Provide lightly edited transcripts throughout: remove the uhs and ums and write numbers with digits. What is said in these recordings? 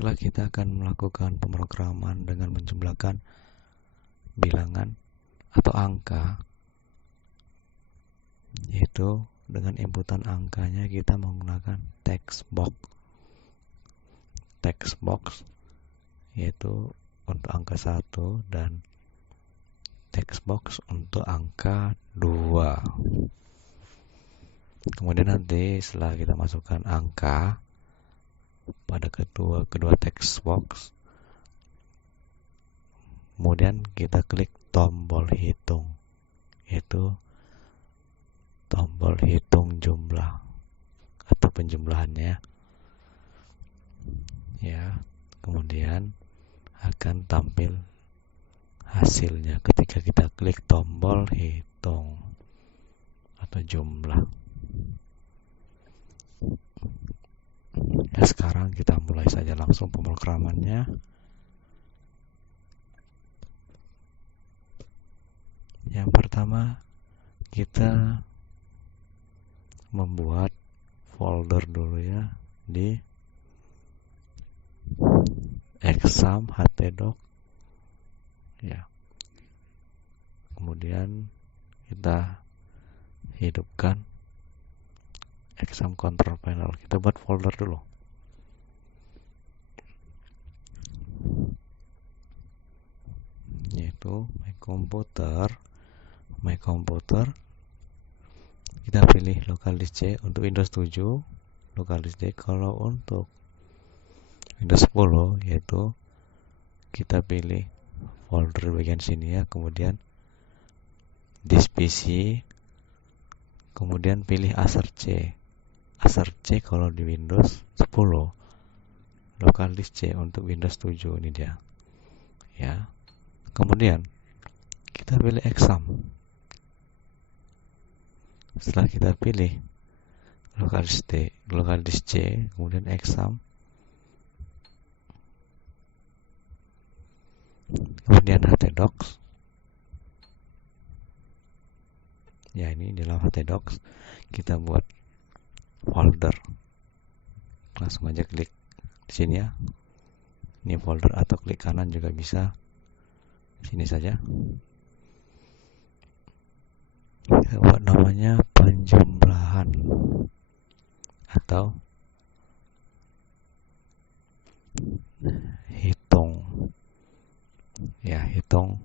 Baiklah, kita akan melakukan pemrograman dengan menjumlahkan bilangan atau angka, yaitu dengan inputan angkanya kita menggunakan text box, yaitu untuk angka 1 dan text box untuk angka 2. Kemudian nanti setelah kita masukkan angka pada kedua text box, kemudian kita klik tombol hitung, yaitu tombol hitung jumlah atau penjumlahannya ya. Kemudian akan tampil hasilnya ketika kita klik tombol hitung atau jumlah. Ya, sekarang kita mulai saja langsung pemrogramannya. Yang pertama, kita membuat folder dulu ya di exam htdoc ya. Kemudian kita hidupkan exam control panel. Kita buat folder dulu. Yaitu my computer. Kita pilih local disk C untuk Windows 7, local disk D. Kalau untuk Windows 10 yaitu kita pilih folder bagian sini ya, kemudian disk PC, kemudian pilih asar C kalau di Windows 10, local disk C untuk Windows 7, ini dia ya. Kemudian kita pilih exam. Setelah kita pilih local disk C, kemudian exam, kemudian htdocs ya, ini di dalam htdocs kita buat folder. Langsung aja klik di sini ya, ini folder, atau klik kanan juga bisa, sini saja. Kita buat namanya penjumlahan atau hitung ya, hitung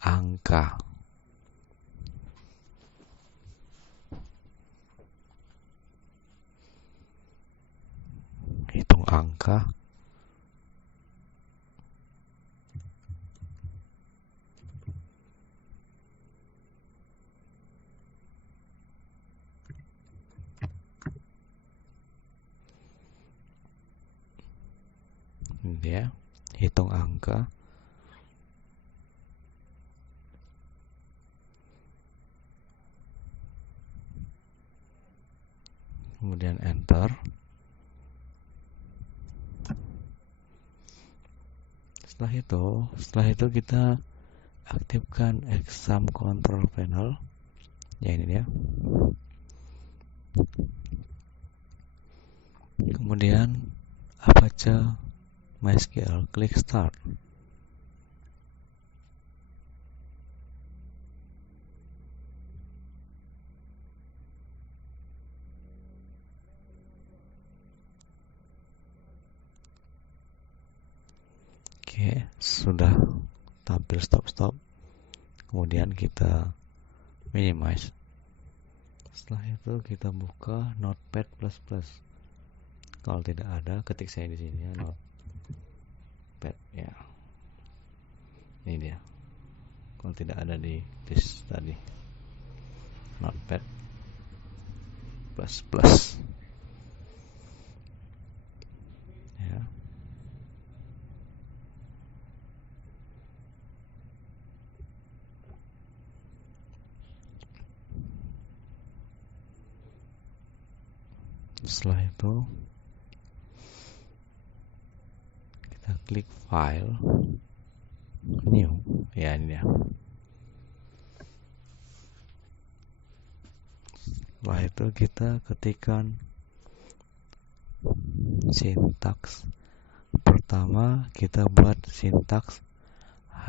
angka. Hitung angka. Ya, hitung angka. Kemudian enter. Setelah itu kita aktifkan exam control panel ya, ini dia. Kemudian Apache MySQL, klik start. Oke, sudah tampil stop. Kemudian kita minimize. Setelah itu kita buka Notepad++. Kalau tidak ada, ketik saya di sini ya, Notepad ya. Ini dia. Kalau tidak ada di disk tadi, Notepad++. Ya. Setelah itu kita klik file, new ya, ini dia. Setelah itu kita ketikkan sintaks pertama kita buat sintaks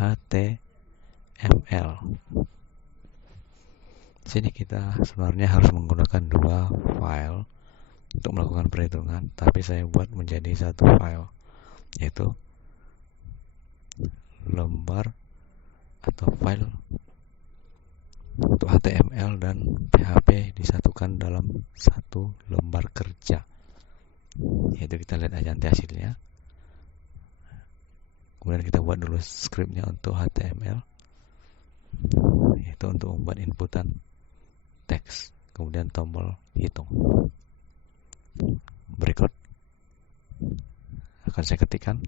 HTML. Di sini kita sebenarnya harus menggunakan dua file untuk melakukan perhitungan, tapi saya buat menjadi satu file, yaitu lembar atau file untuk HTML dan PHP disatukan dalam satu lembar kerja. Yaitu kita lihat aja nanti hasilnya. Kemudian kita buat dulu scriptnya untuk HTML, yaitu untuk membuat inputan teks, kemudian tombol hitung. Berikut akan saya ketikkan.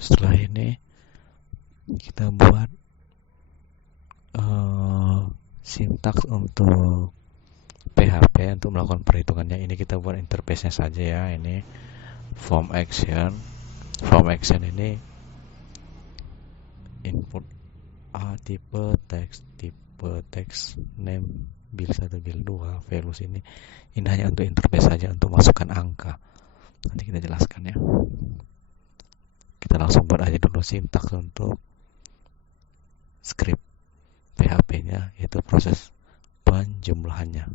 setelah ini kita buat sintaks untuk PHP untuk melakukan perhitungannya. Ini kita buat interface-nya saja ya. Ini form action. Form action ini input tipe teks name bil 1 bil 2 values ini hanya untuk interface saja, untuk masukkan angka. Nanti kita jelaskan ya. Kita langsung buat aja dulu sintaks untuk script PHP-nya, yaitu proses penjumlahannya.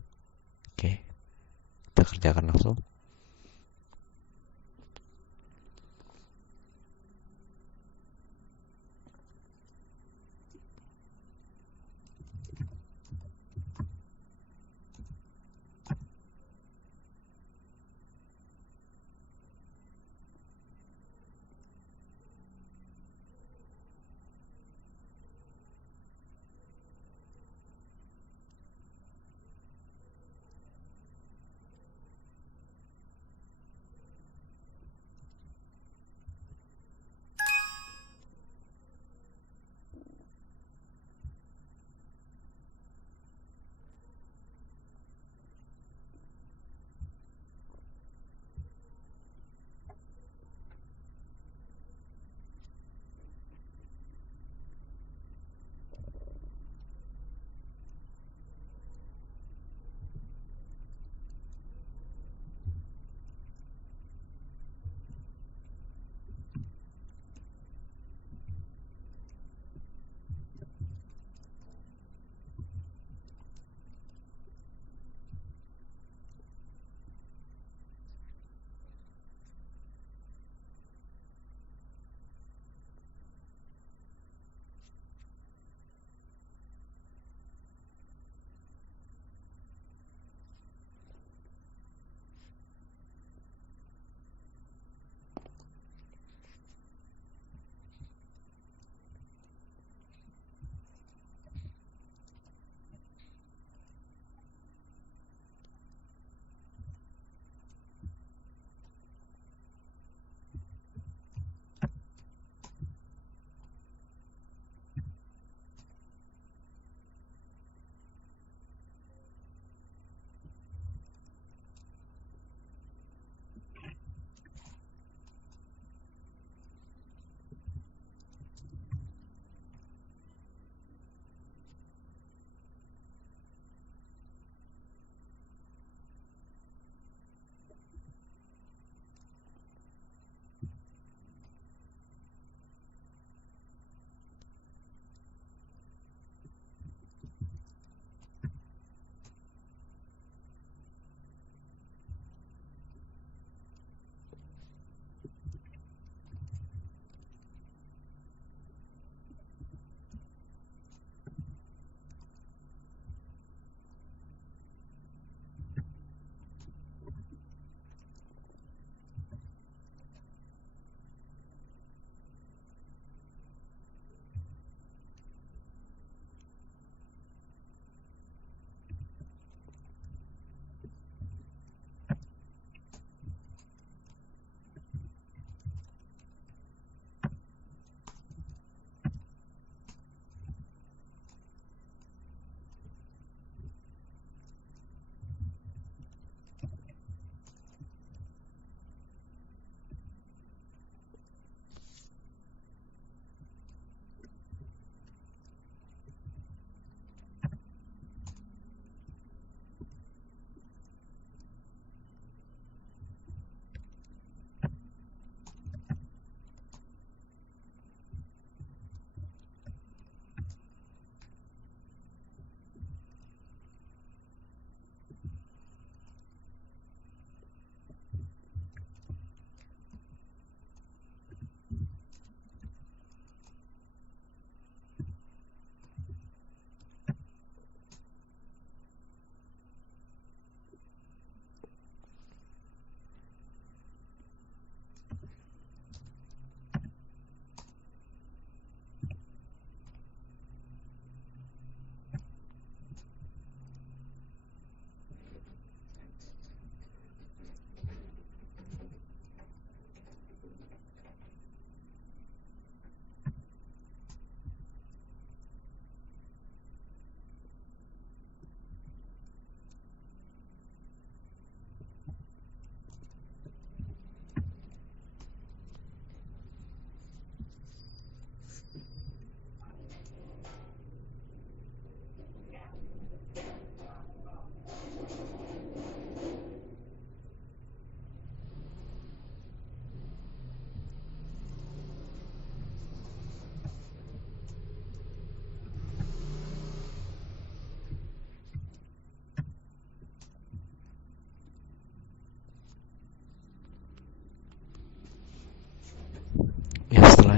Oke, kita kerjakan langsung.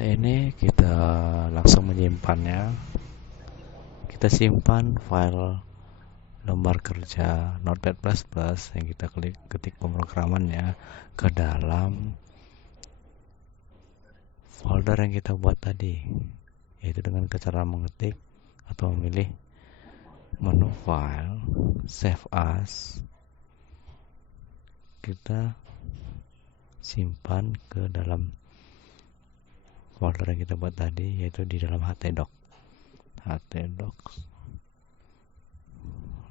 Setelah ini kita langsung menyimpannya. Kita simpan file lembar kerja Notepad++ yang kita ketik pemrogramannya ke dalam folder yang kita buat tadi, yaitu dengan cara mengetik atau memilih menu file, save as, kita simpan ke dalam folder yang kita buat tadi, yaitu di dalam htdocs.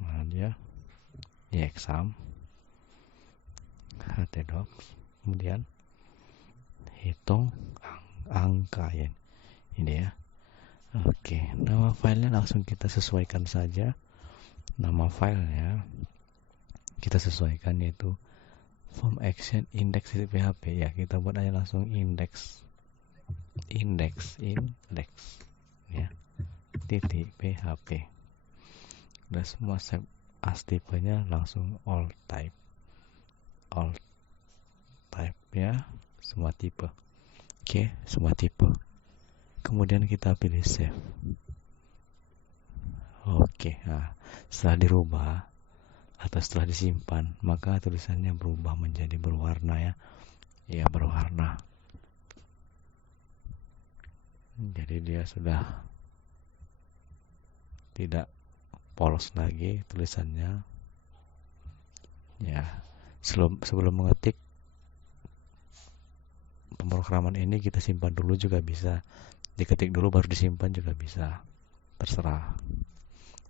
Nah, dia di exam htdocs, kemudian hitung angka ya, ini ya. Oke, nama filenya langsung kita sesuaikan saja. Nama filenya kita sesuaikan, yaitu form action index PHP ya. Kita buat aja langsung index ya, titik PHP. Udah semua save as tipenya langsung all type ya, semua tipe. Oke, semua tipe. Kemudian kita pilih save. Oke, nah setelah dirubah atau setelah disimpan, maka tulisannya berubah menjadi berwarna ya. Ya, berwarna. Jadi dia sudah tidak polos lagi tulisannya. Ya, sebelum mengetik pemrograman ini kita simpan dulu juga bisa. Diketik dulu baru disimpan juga bisa. Terserah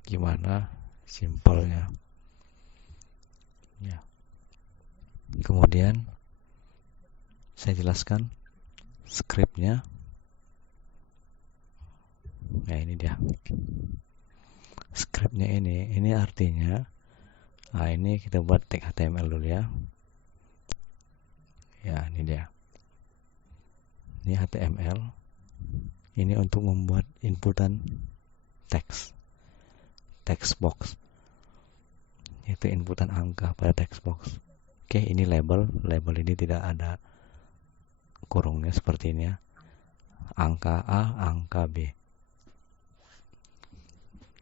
gimana simpelnya. Ya. Kemudian saya jelaskan scriptnya. Nah, ini dia. Scriptnya ini artinya, nah ini kita buat tag HTML dulu ya. Ya, ini dia. Ini HTML. Ini untuk membuat inputan text box. Itu inputan angka pada text box. Oke, ini label. Label ini tidak ada kurungnya seperti ini ya. Angka A, angka B.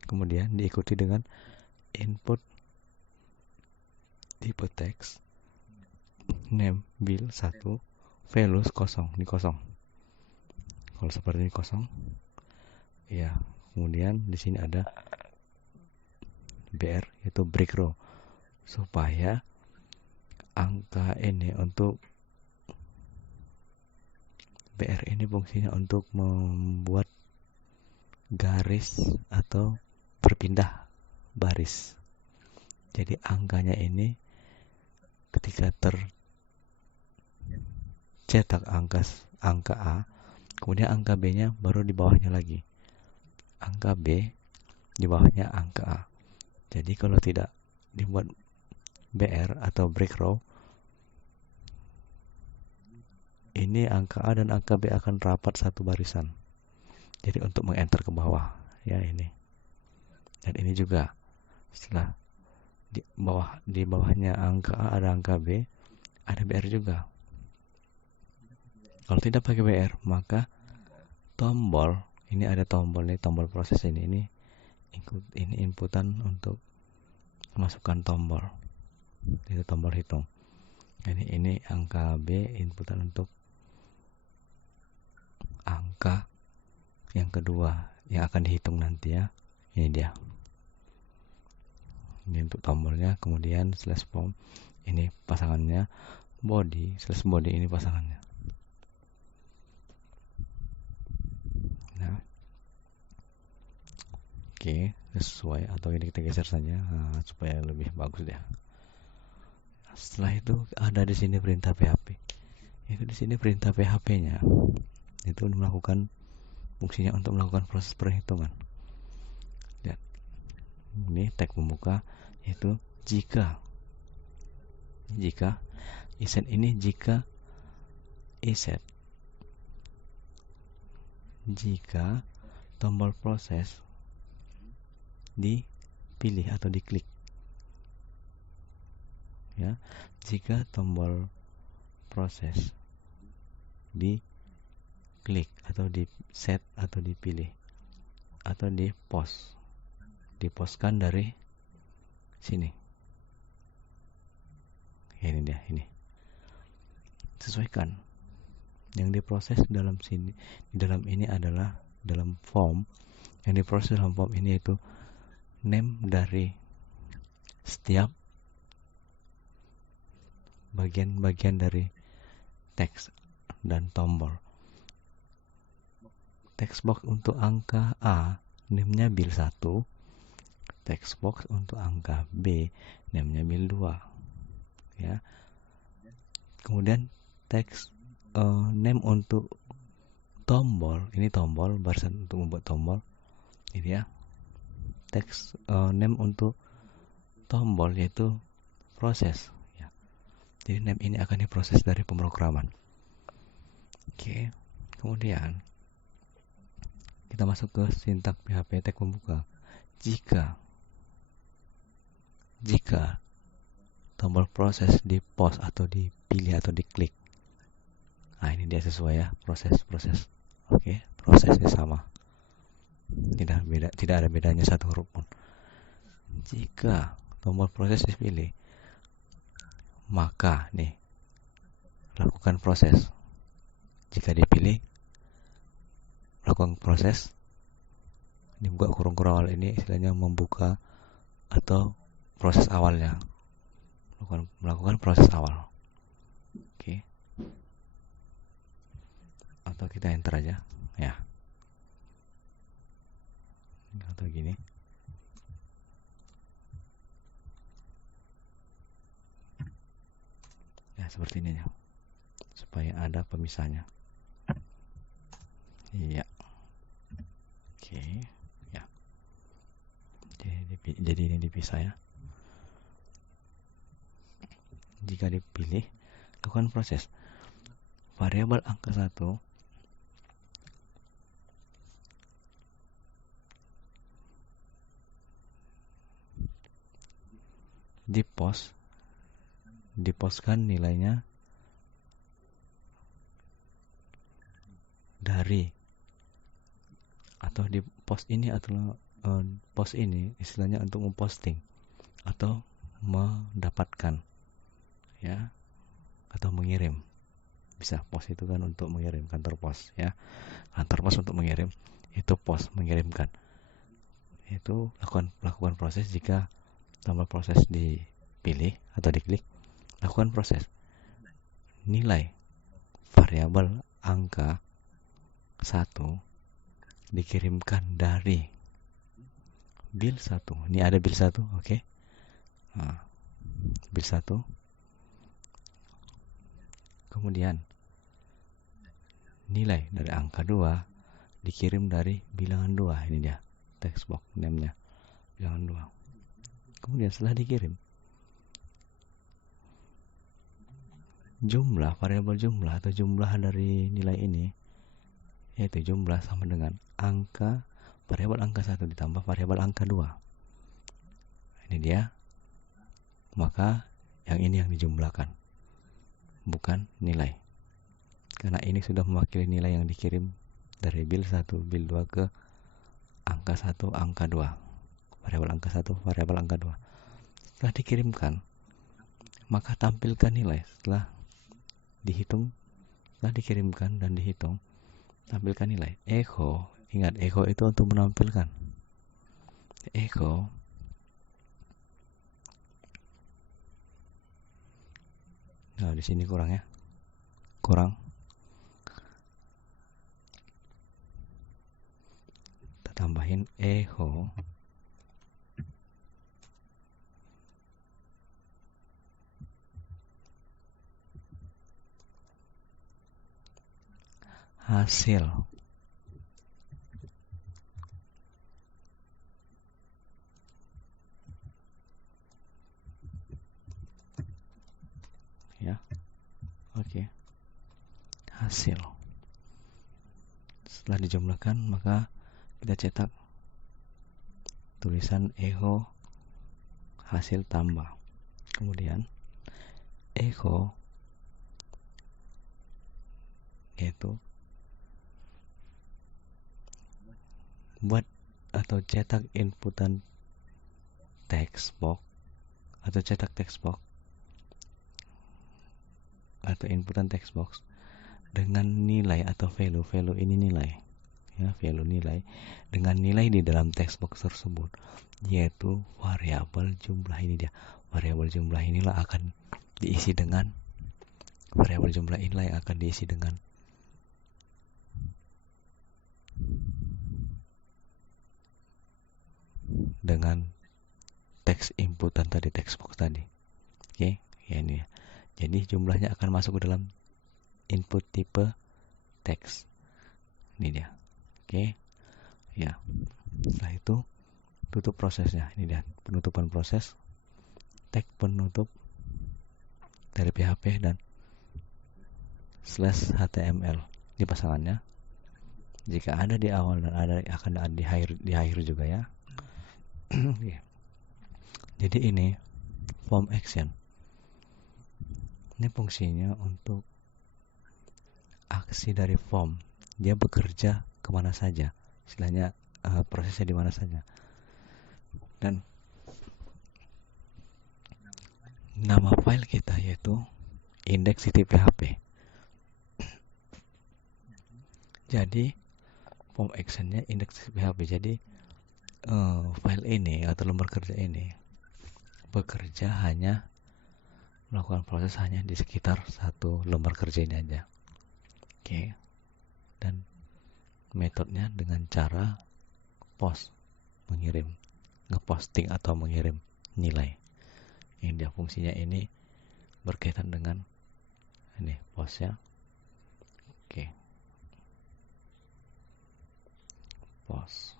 Kemudian diikuti dengan input tipe teks, name bill 1, values 0, ini kosong. Kalau seperti ini kosong. Ya, kemudian di sini ada BR, yaitu break row, supaya angka ini untuk BR ini fungsinya untuk membuat garis atau berpindah baris. Jadi angkanya ini ketika tercetak angka A, kemudian angka B-nya baru di bawahnya lagi. Angka B di bawahnya angka A. Jadi kalau tidak dibuat BR atau break row, ini angka A dan angka B akan rapat satu barisan. Jadi untuk mengenter ke bawah ya ini. Dan ini juga setelah di bawahnya angka A ada angka B, ada BR juga. Kalau tidak pakai BR, maka tombol, ini ada tombol nih, tombol proses ini inputan untuk masukkan tombol. Itu tombol hitung. Ini angka B, inputan untuk angka yang kedua yang akan dihitung nanti ya. Ini dia. Ini untuk tombolnya, kemudian slash form ini pasangannya, body slash body ini pasangannya. Nah, oke, sesuai, atau ini kita geser saja supaya lebih bagus ya. Setelah itu ada di sini perintah PHP. Itu di sini perintah PHP-nya itu melakukan fungsinya untuk melakukan proses perhitungan. Lihat, ini tag pembuka yaitu jika iset ini jika tombol proses dipilih atau diklik ya. Jika tombol proses diklik klik atau di set atau dipilih atau di post, dipostkan dari sini. Ini dia, ini. Sesuaikan. Yang diproses dalam sini, di dalam ini adalah dalam form. Yang diproses dalam form ini yaitu name dari setiap bagian-bagian dari teks dan tombol. Text box untuk angka A, name-nya bil 1. Text box untuk angka B, name-nya bil 2. Ya. Kemudian teks name untuk tombol, ini tombol, barisan untuk membuat tombol. Ini ya. Teks name untuk tombol yaitu proses. Ya. Jadi name ini akan diproses dari pemrograman. Oke. Kemudian kita masuk ke sintak PHP tag pembuka. Jika tombol proses di post atau dipilih atau diklik. Nah, ini dia sesuai ya, proses. Oke, prosesnya sama. Tidak ada bedanya satu huruf pun. Jika tombol proses dipilih, maka nih lakukan proses. Jika dipilih, lakukan proses. Dibuka kurung-kurung awal ini istilahnya membuka atau proses awalnya. Melakukan proses awal. Oke. Atau kita enter aja, ya. Atau gini. Ya, seperti ini ya. Supaya ada pemisahnya. Iya. Oke, ya. Jadi ini dipisah ya. Jika dipilih, lakukan proses. Variabel angka 1 dipostkan nilainya dari atau di post ini atau post ini istilahnya untuk memposting atau mendapatkan ya, atau mengirim. Bisa, post itu kan untuk mengirim, kantor pos ya. Kantor pos untuk mengirim, itu post mengirimkan. Itu lakukan proses. Jika tombol proses dipilih atau diklik, lakukan proses. Nilai variabel angka 1 dikirimkan dari bil 1. Ini ada bil 1, oke. Nah, bil 1. Kemudian nilai dari angka 2 dikirim dari bilangan 2. Ini dia text box name-nya, bilangan 2. Kemudian setelah dikirim, variabel jumlah atau jumlah dari nilai ini, yaitu jumlah sama dengan angka variabel angka 1 ditambah variabel angka 2. Ini dia. Maka yang ini yang dijumlahkan, bukan nilai. Karena ini sudah mewakili nilai yang dikirim dari bil 1, bil 2 ke angka 1, angka 2. Variabel angka 1, variabel angka 2. Setelah dikirimkan, maka tampilkan nilai setelah dihitung, setelah dikirimkan dan dihitung, tampilkan nilai. Echo, ingat echo itu untuk menampilkan. Echo nah, di sini kurang ya. Kurang. Kita tambahin echo hasil. Ya. Oke. Hasil. Setelah dijumlahkan, maka kita cetak tulisan echo hasil tambah. Kemudian echo yaitu buat atau cetak inputan text box atau cetak text box atau inputan text box dengan nilai atau value ini nilai ya, value nilai dengan nilai di dalam text box tersebut, yaitu variabel jumlah. Ini dia variabel jumlah, inilah akan diisi dengan variabel jumlah inilah yang akan diisi dengan teks inputan tadi, text box tadi. Oke, ya ini ya. Jadi jumlahnya akan masuk ke dalam input tipe teks. Ini dia. Oke. Ya. Setelah itu tutup prosesnya. Ini dia penutupan proses. Tag penutup dari PHP dan /html. Ini pasangannya. Jika ada di awal dan ada akan ada di akhir juga ya. Jadi ini form action. Ini fungsinya untuk aksi dari form. Dia bekerja kemana saja, istilahnya prosesnya di mana saja. Dan nama file kita yaitu index.php. Jadi form actionnya index.php. Jadi file ini atau lembar kerja ini bekerja hanya melakukan proses hanya di sekitar satu lembar kerja ini aja. Oke. Dan metodenya dengan cara post, mengirim, ngeposting atau mengirim nilai. Ini dia fungsinya, ini berkaitan dengan ini post ya. Oke. Post.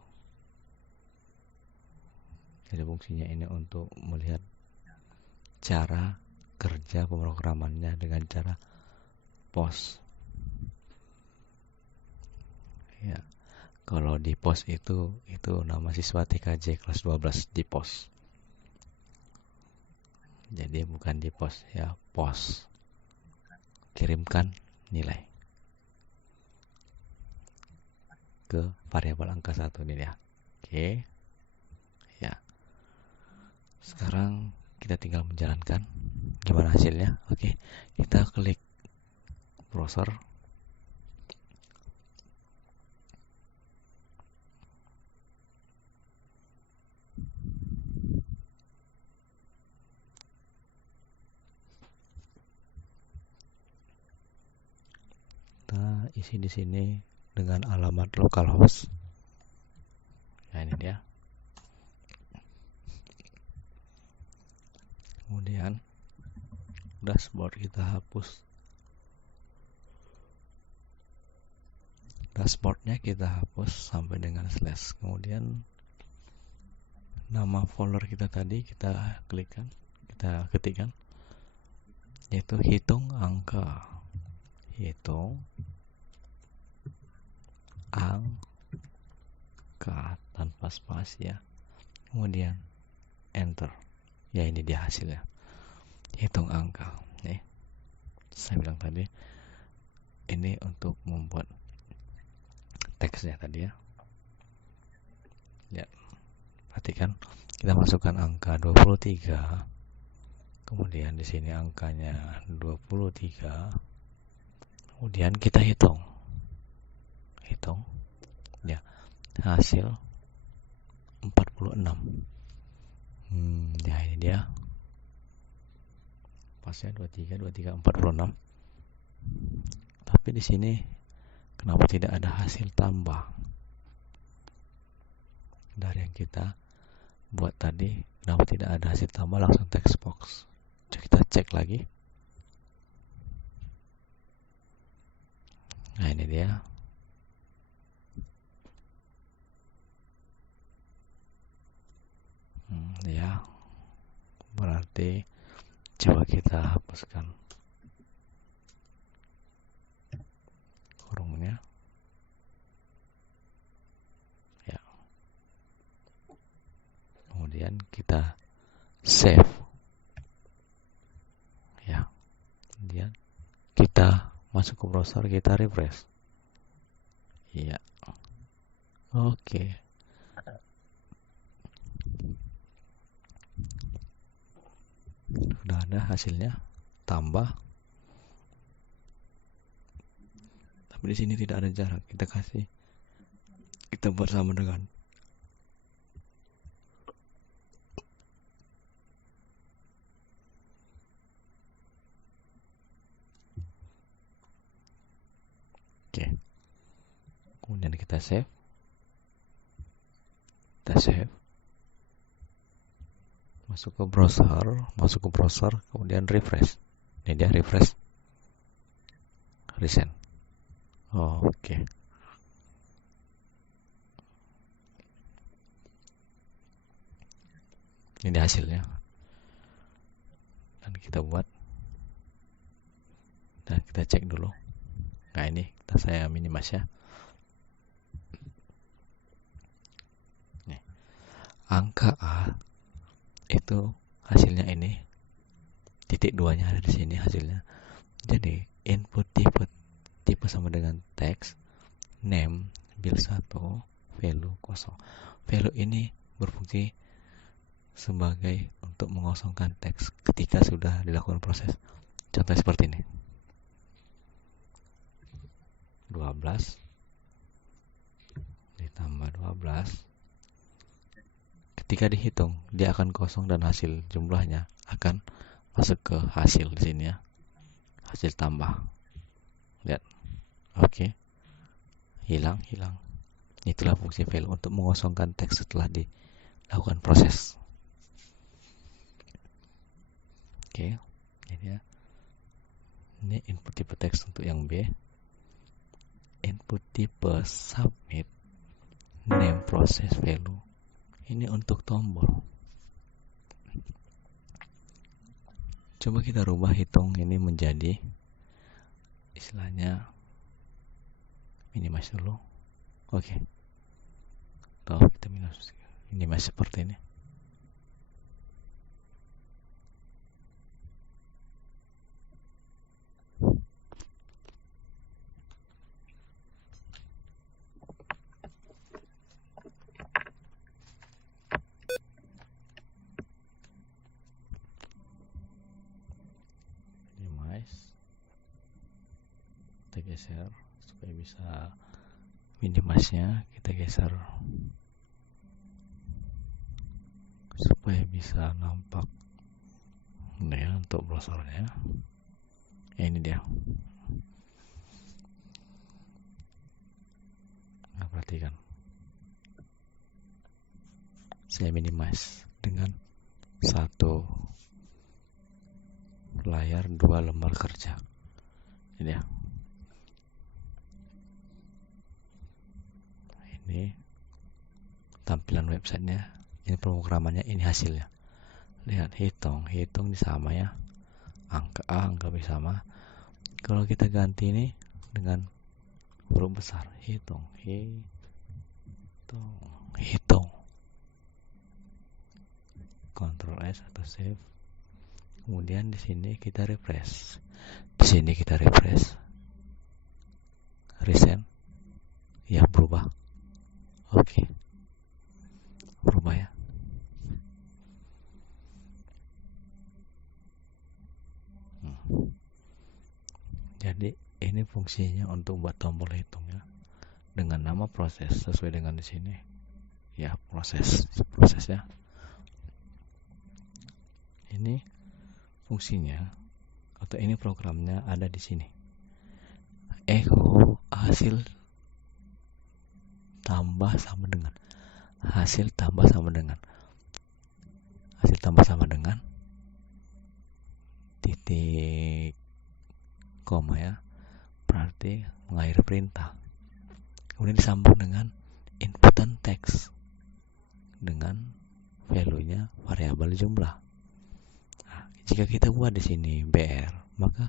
Jadi fungsinya ini untuk melihat cara kerja pemrogramannya dengan cara post. Ya. Kalau di post itu nama siswa TKJ kelas 12 di post. Jadi bukan di post ya, post. Kirimkan nilai ke variabel angka 1 ini ya. Oke. Ya. Sekarang kita tinggal menjalankan gimana hasilnya. Oke. Kita klik browser. Kita isi di sini dengan alamat localhost. Ya, ini dia. Kemudian dashboard kita hapus. Dashboardnya kita hapus sampai dengan slash. Kemudian nama folder kita tadi kita klikkan, kita ketikkan, yaitu hitung angka. Hitung angka tanpa spasi ya. Kemudian enter. Ya, ini dia hasilnya. Hitung angka. Nih, saya bilang tadi ini untuk membuat teksnya tadi ya. Ya, perhatikan kita masukkan angka 23. Kemudian di sini angkanya 23. Kemudian kita hitung ya, hasil 46. Ya, ini dia pasnya 23 46. Tapi di sini kenapa tidak ada hasil tambah dari yang kita buat tadi? Kenapa tidak ada hasil tambah langsung text box? Kita cek lagi. Nah, ini dia. Ya, berarti coba kita hapuskan kurungnya. Ya. Kemudian kita save. Ya. Kemudian kita masuk ke browser, kita refresh. Iya. Oke. sudah ada hasilnya, tambah. Tapi di sini tidak ada jarak, kita buat sama dengan oke. Kemudian kita save, masuk ke browser, kemudian refresh. Ini dia refresh, resend. Oke. Ini hasilnya. Dan kita buat. Dan kita cek dulu. Nah, ini saya minimize ya. Nih. Angka A itu hasilnya ini. Titik 2-nya ada di sini hasilnya. Jadi, input tipe sama dengan teks, name, bil 1, value kosong. Value ini berfungsi sebagai untuk mengosongkan teks ketika sudah dilakukan proses. Contoh seperti ini. 12 ditambah 12. Ketika dihitung, dia akan kosong dan hasil jumlahnya akan masuk ke hasil di sini ya. Hasil tambah. Lihat. Oke. Hilang. Itulah fungsi value untuk mengosongkan teks setelah dilakukan proses. Oke. Ini ya. Ini input tipe teks untuk yang B. Input tipe submit, name process value. Ini untuk tombol. Coba kita rubah hitung ini menjadi istilahnya minimize dulu. Oke. Kita minimize seperti ini. Kita geser supaya bisa minimize-nya, kita geser supaya bisa nampak. Nah ya, untuk browsernya ini dia. Nah, perhatikan, saya minimize dengan satu layar 2 lembar kerja. Ini ya. Ini tampilan websitenya, ini pemrogramannya, ini hasilnya. Lihat, hitung sama ya. Angka A, angka B sama. Kalau kita ganti ini dengan huruf besar, hitung. Ctrl S atau save. Kemudian di sini kita refresh. Resend. Ya, berubah. Oke. Berubah ya. Jadi ini fungsinya untuk buat tombol hitung ya. Dengan nama proses sesuai dengan di sini. Ya, prosesnya. Ini fungsinya atau ini programnya ada di sini. Echo hasil tambah sama dengan titik koma ya, berarti mengakhiri perintah. Kemudian disambung dengan inputan teks dengan value-nya variabel jumlah. Nah, jika kita buat di sini BR, maka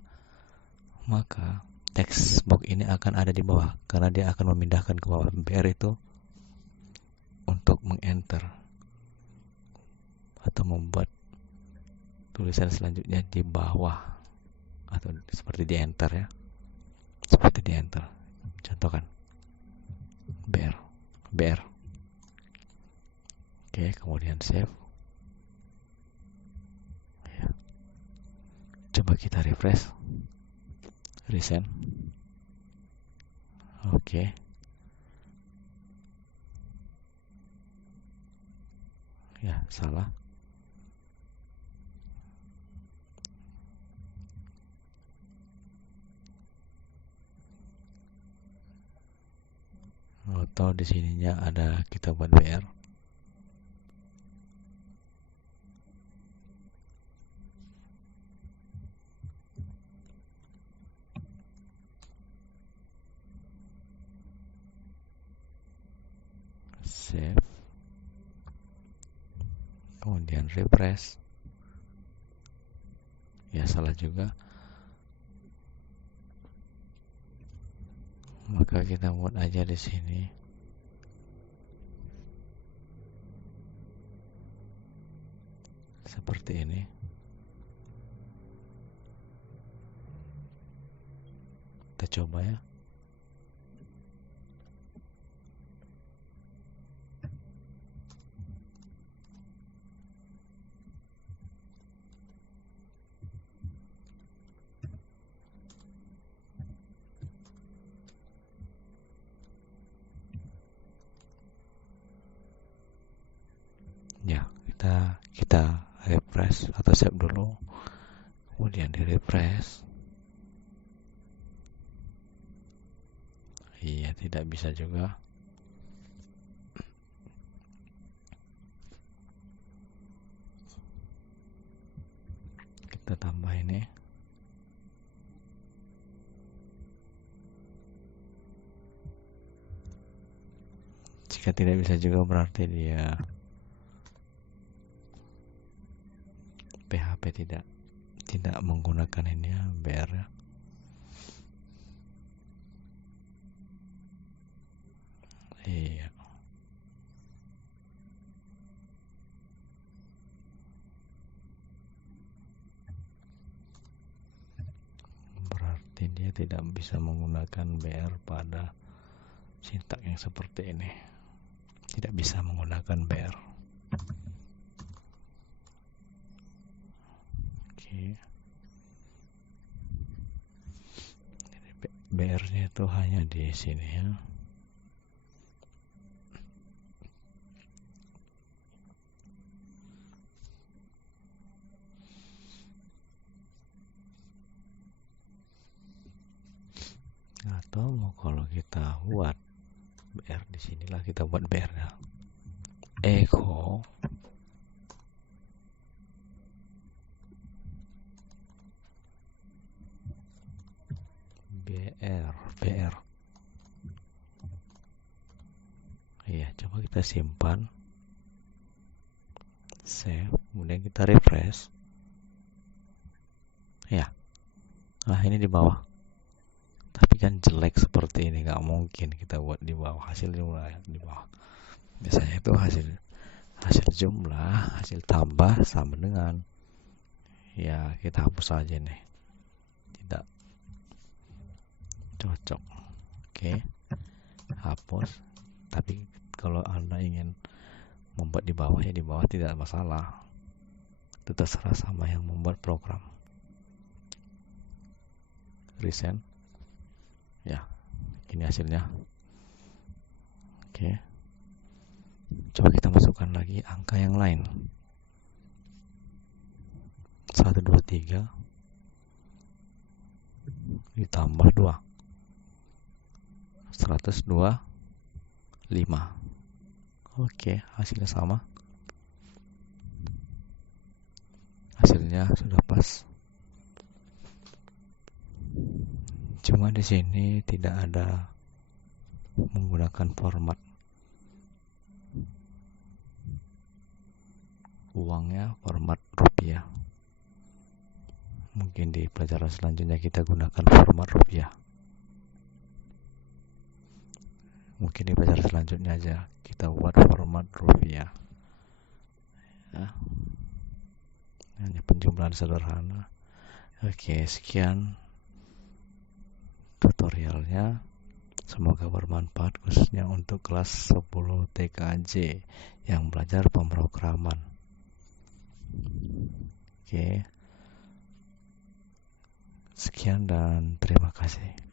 text box ini akan ada di bawah karena dia akan memindahkan ke bawah. BR itu untuk mengenter atau membuat tulisan selanjutnya di bawah atau seperti di enter ya. Seperti di enter. Contohkan. BR. Oke, kemudian save. Ya. Coba kita refresh, resend. Oke. Ya, salah. Atau di sininya ada kita buat BR. Save. Kemudian refresh. Ya, salah juga. Maka kita buat aja di sini. Seperti ini. Kita coba ya. Ya, kita refresh atau save dulu. Kemudian di refresh. Iya, tidak bisa juga. Kita tambah ini. Jika tidak bisa juga berarti dia PHP tidak menggunakan ini ya, BR ya. Iya. Berarti dia tidak bisa menggunakan BR pada sintak yang seperti ini. Tidak bisa menggunakan BR. Oke. BR-nya itu hanya di sini ya. Atau mau kalau kita buat BR di sinilah kita buat BR-nya. Echo BR. Iya, coba kita simpan. Save, kemudian kita refresh. Ya. Nah, ini di bawah. Tapi kan jelek seperti ini, nggak mungkin kita buat di bawah. Hasil jumlah di bawah. Biasanya itu hasil jumlah, hasil tambah sama dengan, ya kita hapus aja nih. Tidak cocok. Oke. Hapus. Tapi kalau Anda ingin membuat di bawah, ya di bawah tidak masalah. Itu terserah sama yang membuat program. Resend. Ya, ini hasilnya. Oke. Coba kita masukkan lagi angka yang lain. 1, 2, 3 ditambah 2. 125. Oke, hasilnya sama. Hasilnya sudah pas. Cuma di sini tidak ada menggunakan format uangnya, format rupiah. Mungkin di pelajaran selanjutnya kita gunakan format rupiah. Mungkin di pelajaran selanjutnya aja kita buat format rupiah. Ya. Hanya penjumlahan sederhana. Oke, sekian tutorialnya. Semoga bermanfaat khususnya untuk kelas 10 TKJ yang belajar pemrograman. Oke. Sekian dan terima kasih.